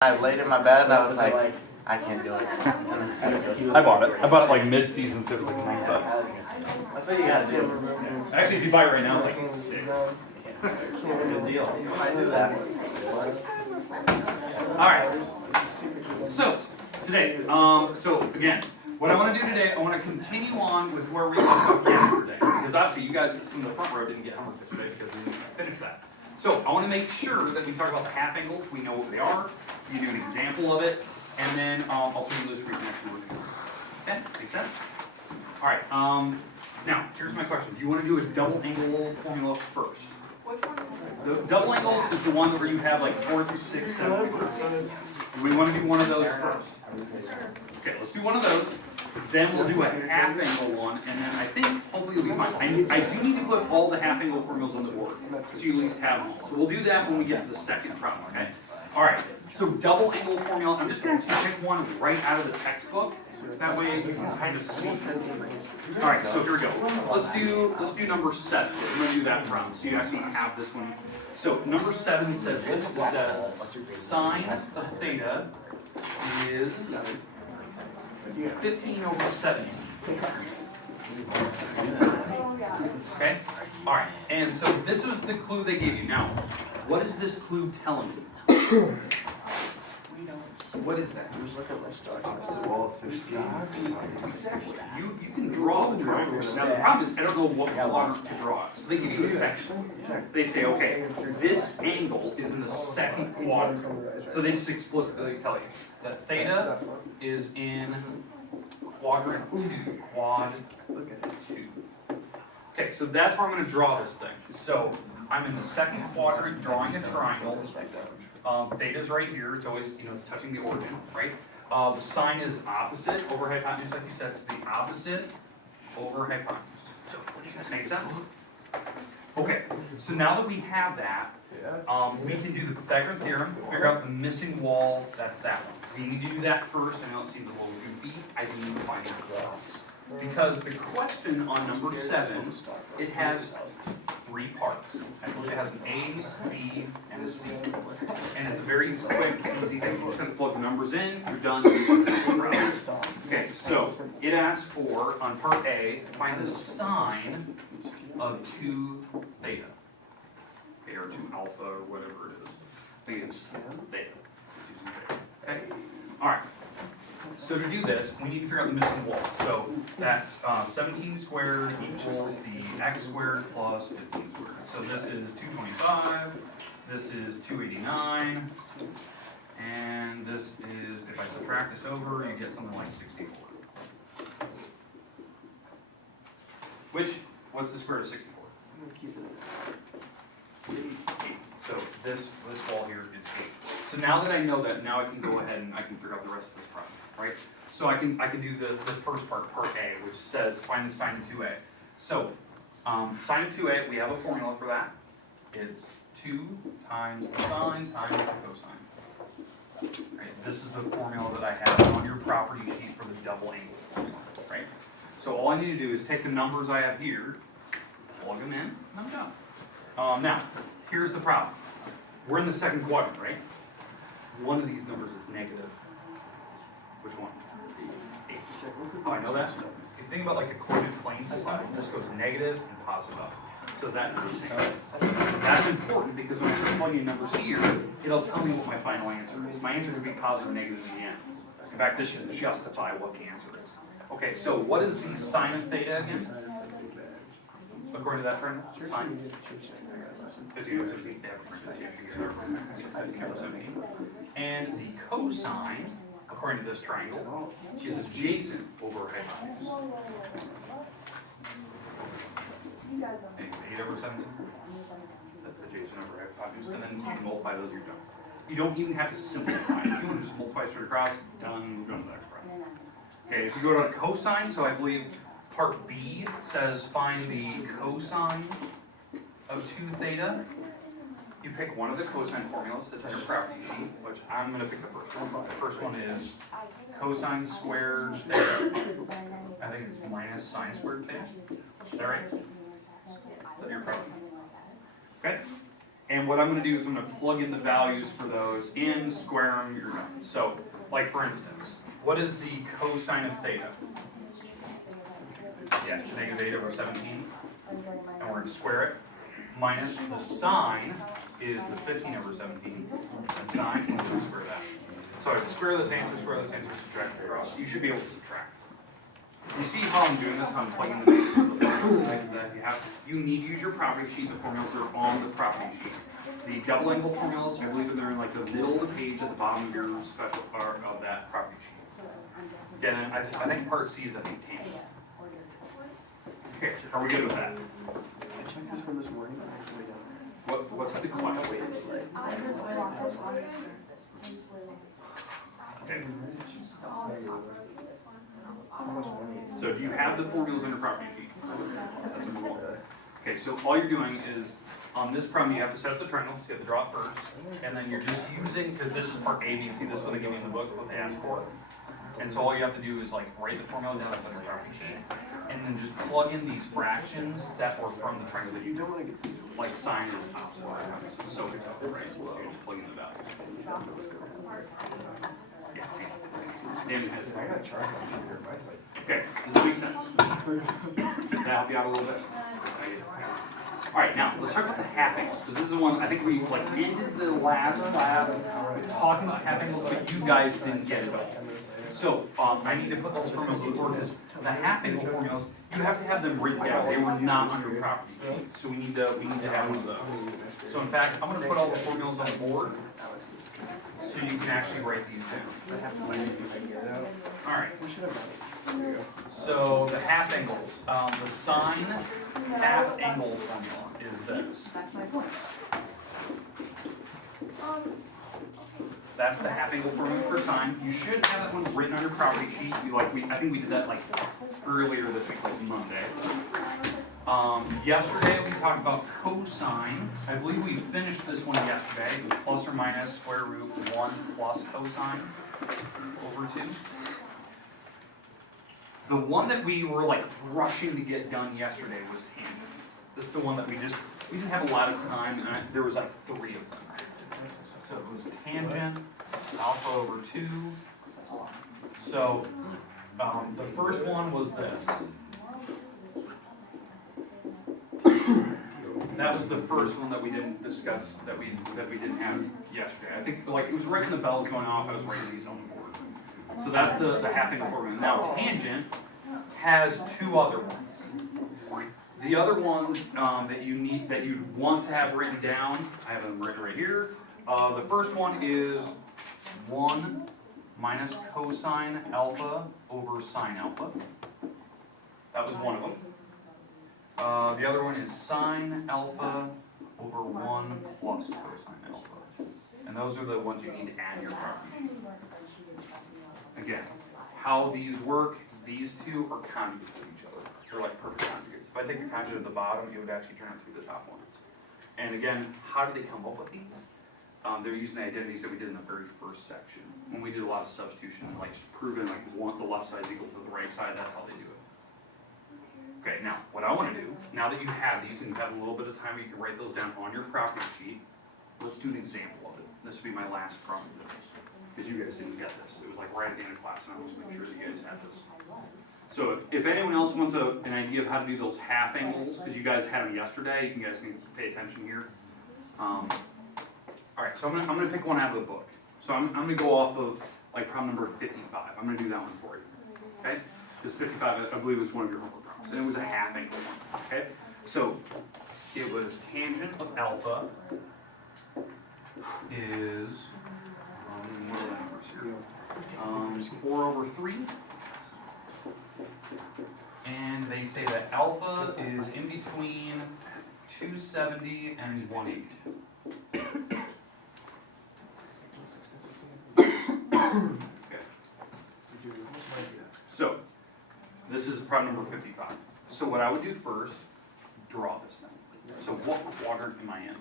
I laid in my bed and I was like, I can't do it. I bought it. I bought it like mid-season, so it was like $9. That's what you gotta do. Actually, if you buy it right now, it's like $6. Good deal. You might do that. Alright. So, today, so again, what I want to do today, I want to continue on with where we left off yesterday. Because obviously you guys, some of the front row didn't get homework yesterday because we didn't finish that. So, I want to make sure that we talk about the half angles, we know what they are, you do an example of it, and then I'll put you those for your next work. Okay, make sense? Alright, now, here's my question. Do you want to do a double angle formula first? Which one? The double angles is the one where you have like 4 through 6, 7. We want to do one of those first. Okay, let's do one of those. Then we'll do a half angle one, and then I think hopefully you'll be fine. I do need to put all the half angle formulas on the board, so you at least have them all. So we'll do that when we get to the second problem, okay? Alright, so double angle formula, I'm just going to pick one right out of the textbook. That way you can kind of see. Alright, so here we go. Let's do number 7. We're going to do that round, so you actually have this one. So number 7 says this. It says sine of theta is 15 over 17. Okay? Alright, and so this was the clue they gave you. Now, what is this clue telling you? What is that? Exactly. You can draw the triangle. Now the problem is I don't know what quadrant to draw. So they give you a section. They say, okay, this angle is in the second quadrant. So they just explicitly tell you that theta is in quadrant 2. Quad 2. Okay, so that's where I'm going to draw this thing. So I'm in the second quadrant drawing a triangle. Theta's right here. It's always, it's touching the origin, right? The sine is opposite over hypotenuse, like you said. It's the opposite over hypotenuse. So, does that make sense? Okay, so now that we have that, we can do the Pythagorean theorem, figure out the missing wall. That's that one. We need to do that first. I know it seems a little goofy. I do need to find out. Because the question on number 7, it has 3 parts. I believe it has an A, B, and a C. And it's a very quick, easy thing. You're just going to plug the numbers in, you're done. Okay, so it asks for, on part A, find the sine of 2 theta. Okay, or 2 alpha, or whatever it is. I think it's theta. Okay? Alright. So to do this, we need to figure out the missing wall. So that's 17 squared equals the x squared plus 15 squared. So this is 225, this is 289, and this is, if I subtract this over, you get something like 64. What's the square root of 64? 8. So this wall here is 8. So now that I know that, now I can go ahead and I can figure out the rest of this problem, right? So I can do the first part A, which says find the sine of 2a. So sine of 2a, we have a formula for that. It's 2 times the sine times the cosine. Right? This is the formula that I have on your property sheet for the double angle formula, right? So all I need to do is take the numbers I have here, plug them in, and I'm done. Now, here's the problem. We're in the second quadrant, right? One of these numbers is negative. Which one? 8. Oh, I know that. If you think about like the coordinate plane system, this goes negative and positive up. So that number's negative. That's important because when I start plugging in numbers here, it'll tell me what my final answer is. My answer could be positive or negative in the end. In fact, this should justify what the answer is. Okay, so what is the sine of theta again? According to that triangle? Sine? 15 over 17. And the cosine, according to this triangle, is adjacent over hypotenuse. 8 over 17. That's adjacent over hypotenuse. And then you can multiply those, you're done. You don't even have to simplify. If you want to just multiply straight across, done, we're done with that expression. Okay, if you go to cosine, so I believe part B says find the cosine of 2 theta. You pick one of the cosine formulas that's on your property sheet, which I'm going to pick the first one. The first one is cosine squared theta. I think it's minus sine squared theta. Is that right? Is that your problem? Okay. And what I'm gonna do is I'm gonna plug in the values for those in, square them, you're done. So, like for instance, what is the cosine of theta? Yeah, negative 8 over 17. And we're gonna square it. Minus the sine is the 15 over 17. And sine, we're gonna square that. So I square this answer, subtract the across. You should be able to subtract. You see how I'm doing this, how I'm plugging the values that you have. You need to use your property sheet. The formulas are on the property sheet. The double angle formulas, I believe they're in like the middle of the page at the bottom of your special part of that property sheet. Again, I think part C is I think tangent. Okay, are we good with that? I checked this from this morning. I actually don't. What's the question? Okay. So do you have the formulas on your property sheet? That's number one. Okay, so all you're doing is, on this problem, you have to set up the triangles, you have to draw it first, and then you're just using, because this is part A, B, and C, this is what they give you in the book, what they ask for. And so all you have to do is like write the formula down on your property sheet, and then just plug in these fractions that were from the triangle that you don't want to get, like sine is opposite of triangles, it's so good, right? So you just plug in the values. Yeah. I got charged on here. Okay, does that make sense? Does that help you out a little bit? All right, now let's talk about the half angles, because this is the one I think we like ended the last class talking about half angles, but you guys didn't get it all. So I need to put those formulas on the board because the half angle formulas you have to have them written down. They were not on your property sheet, so we need to have one of those. So in fact, I'm going to put all the formulas on the board so you can actually write these down. All right. So the half angles, the sine half angle formula is this. That's the half angle formula for sine. You should have that one written on your property sheet. I think we did that like earlier this week, like Monday. Yesterday we talked about cosine. I believe we finished this one yesterday. It was plus or minus square root 1 plus cosine over 2. The one that we were like rushing to get done yesterday was tangent. This is the one that we didn't have a lot of time, and there was like 3 of them. So it was tangent, alpha over 2. So the first one was this. That was the first one that we didn't discuss, that we didn't have yesterday. I think like it was right when the bell was going off, I was writing these on the board. So that's the half angle formula. Now tangent has 2 other ones. The other ones that you want to have written down, I have them written right here. The first one is 1 minus cosine alpha over sine alpha. That was one of them. The other one is sine alpha over 1 plus cosine alpha. And those are the ones you need to add your property sheet. Again, how these work, these 2 are conjugates of each other. They're like perfect conjugates. If I take the conjugate at the bottom, it would actually turn out to be the top one. And again, how did they come up with these? They're using the identities that we did in the very first section. When we did a lot of substitution, like proving like the left side is equal to the right side, that's how they do it. Okay, now what I want to do, now that you have these and you have a little bit of time where you can write those down on your property sheet, let's do an example of it. This will be my last problem, because you guys didn't get this. It was like right at the end of class, and I was making sure that you guys had this. So if anyone else wants an idea of how to do those half angles, because you guys had them yesterday, you guys can pay attention here. All right, so I'm gonna pick one out of the book. So I'm gonna go off of like problem number 55. I'm gonna do that one for you. Okay? Because 55, I believe, was one of your homework problems, and it was a half angle one. Okay? So it was tangent of alpha is what are the numbers here? 4 over 3. And they say that alpha is in between 270 and 180. Okay. So, this is problem number 55. So what I would do first, draw this thing. So what quadrant am I in?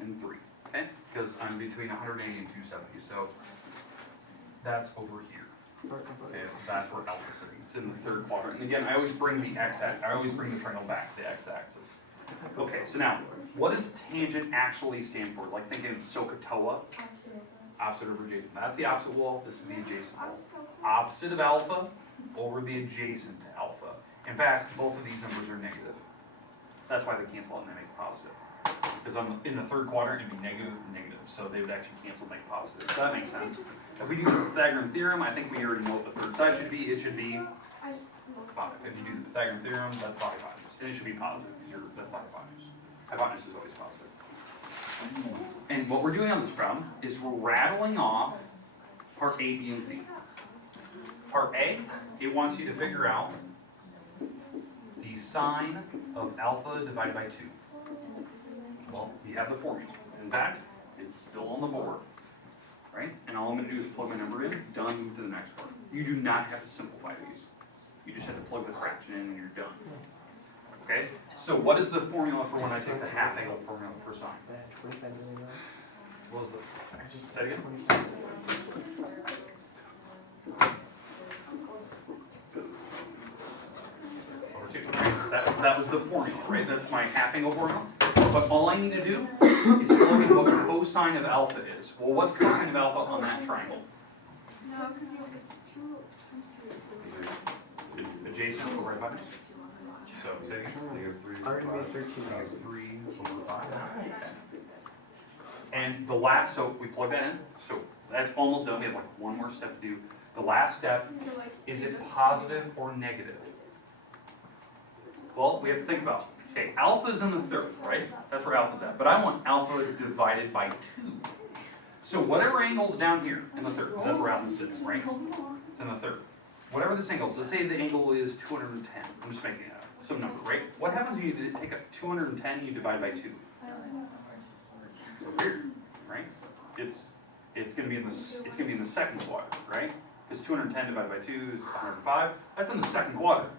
In 3, okay? Because I'm between 180 and 270, so that's over here. Okay, that's where alpha is sitting. It's in the 3rd quadrant. And again, I always bring the the triangle back to the x-axis. Okay, so now, what does tangent actually stand for? Like thinking of SOHCAHTOA, opposite over adjacent. That's the opposite wall, this is the adjacent wall. Opposite of alpha over the adjacent to alpha. In fact, both of these numbers are negative. That's why they cancel out and they make positive. Because in the third quadrant, it'd be negative and negative, so they would actually cancel and make positive. So that makes sense. If we do the Pythagorean theorem, I think we already know what the third side should be. It should be 5. If you do the Pythagorean theorem, that's hypotenuse. And it should be positive. That's not hypotenuse. Hypotenuse is always positive. And what we're doing on this problem is we're rattling off part A, B, and C. Part A, it wants you to figure out the sine of alpha divided by 2. Well, you have the formula. In fact, it's still on the board, right? And all I'm going to do is plug my number in, done, move to the next part. You do not have to simplify these. You just have to plug the fraction in and you're done. Okay? So what is the formula for when I take the half angle formula for sine? What was the, say it again? Over 2. That was the formula, right? That's my half angle formula. But all I need to do is plug in what cosine of alpha is. Well, what's cosine of alpha on that triangle? No, because it's 2 times 2 is 3. Adjacent over hypotenuse. So, say it again. Already made 13. 3 over 5. And the last, so we plug that in. So that's almost done. We have like one more step to do. The last step, is it positive or negative? Well, we have to think about, okay, alpha's in the third, right? That's where alpha's at. But I want alpha divided by 2. So whatever angle's down here in the third, that's where alpha sits, right? It's in the third. Whatever this angle is, let's say the angle is 210. I'm just making it up. Some number, right? What happens when you take up 210 and you divide by 2? Weird, right? It's going to be in the second quadrant, right? Because 210 divided by 2 is 105. That's in the second quadrant.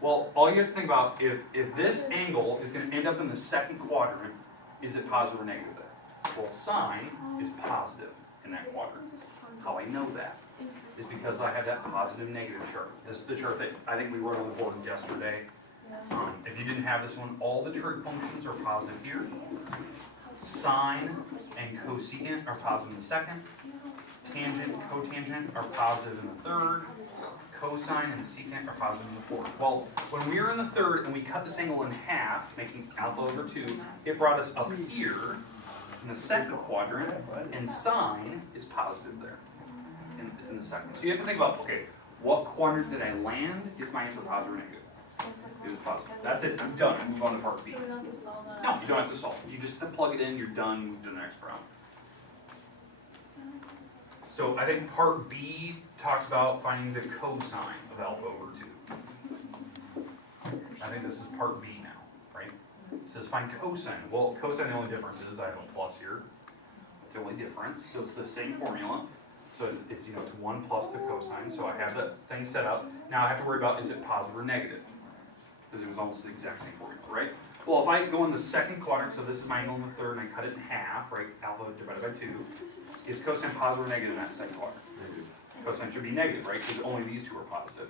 Well, all you have to think about, if this angle is going to end up in the second quadrant, is it positive or negative there? Well, sine is positive in that quadrant. How I know that is because I have that positive negative chart. This is the chart that I think we wrote on the board yesterday. If you didn't have this one, all the trig functions are positive here. Sine and cosecant are positive in the second. Tangent, cotangent are positive in the third. Cosine and secant are positive in the fourth. Well, when we were in the third and we cut this angle in half, making alpha over 2, it brought us up here in the second quadrant, and sine is positive there. It's in the second. So you have to think about, okay, what quadrant did I land? Is my answer positive or negative? It was positive. That's it. I'm done. I move on to part B. So we don't have to solve that? No, you don't have to solve it. You just have to plug it in, you're done, move to the next problem. So I think part B talks about finding the cosine of alpha over 2. I think this is part B now, right? It says find cosine. Well, cosine, the only difference is I have a plus here. That's the only difference. So it's the same formula. So it's it's 1 plus the cosine. So I have that thing set up. Now I have to worry about, is it positive or negative? Because it was almost the exact same formula, right? Well, if I go in the second quadrant, so this is my angle in the third, and I cut it in half, right? Alpha divided by 2. Is cosine positive or negative in that second quadrant? Negative. Cosine should be negative, right? Because only these two are positive.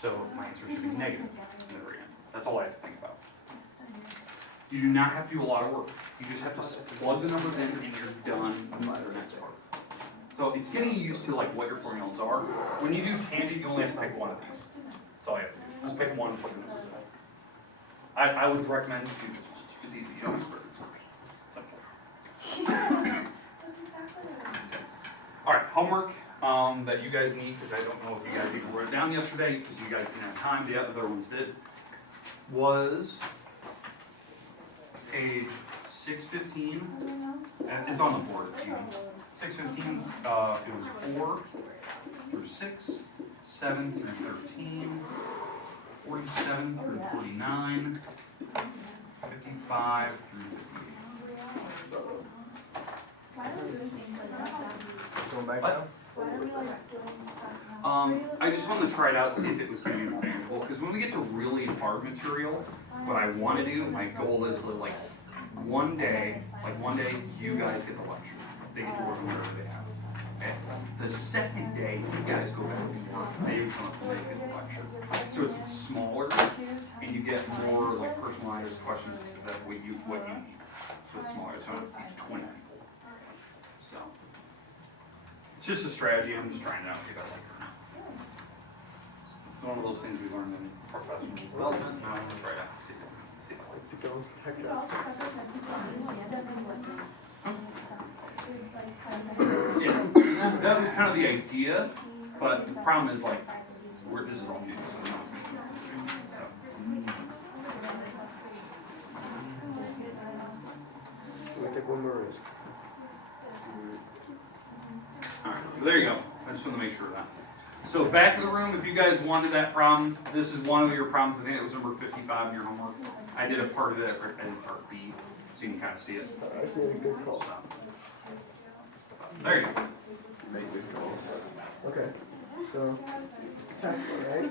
So my answer should be negative in the very end. That's all I have to think about. You do not have to do a lot of work. You just have to plug the numbers in and you're done with the next part. So it's getting you used to like what your formulas are. When you do tangent, you only have to pick one of these. That's all you have to do. Just pick one and plug them in. I would recommend to do this one. It's easy. You don't have to spread it. Simple. All right, homework that you guys need, because I don't know if you guys even wrote it down yesterday, because you guys didn't have time, the other ones did, was page 615, and it's on the board, it's 615, it was 4 through 6, 7 through 13, 47 through 49, 55 through 58. Why are we doing things like that? Going back What? down? Why are we like doing that? I just wanted to try it out, see if it was going to be more manageable, because when we get to really hard material, what I want to do, my goal is to like one day you guys get the lecture. They get to work on whatever they have. Okay? The second day, you guys go back and work. They come up and they get the lecture. So it's smaller, and you get more like personal personalized questions that what you need. So it's smaller, so I don't teach 20 people. So it's just a strategy. I'm just trying it out, see if I like it or not. It's one of those things we learned in professional development. Now I'm gonna try it out. See if I like it. Let's go. Heck yeah. Yeah, that was kind of the idea, but the problem is like, this is all new, so now it's gonna be We take one more risk. Alright, there you go. I just want to make sure of that. So back of the room, if you guys wanted that problem, this is one of your problems. I think it was number 55 in your homework. I did a part of it, I did part B, so you can kind of see it. Actually, a good call. There you go. Make good calls. Okay, so, Tesla, right?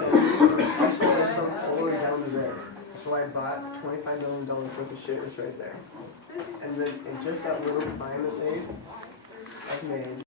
I saw some all the way down to there. So I bought $25 million worth of shares right there. And then in just that little time that I've made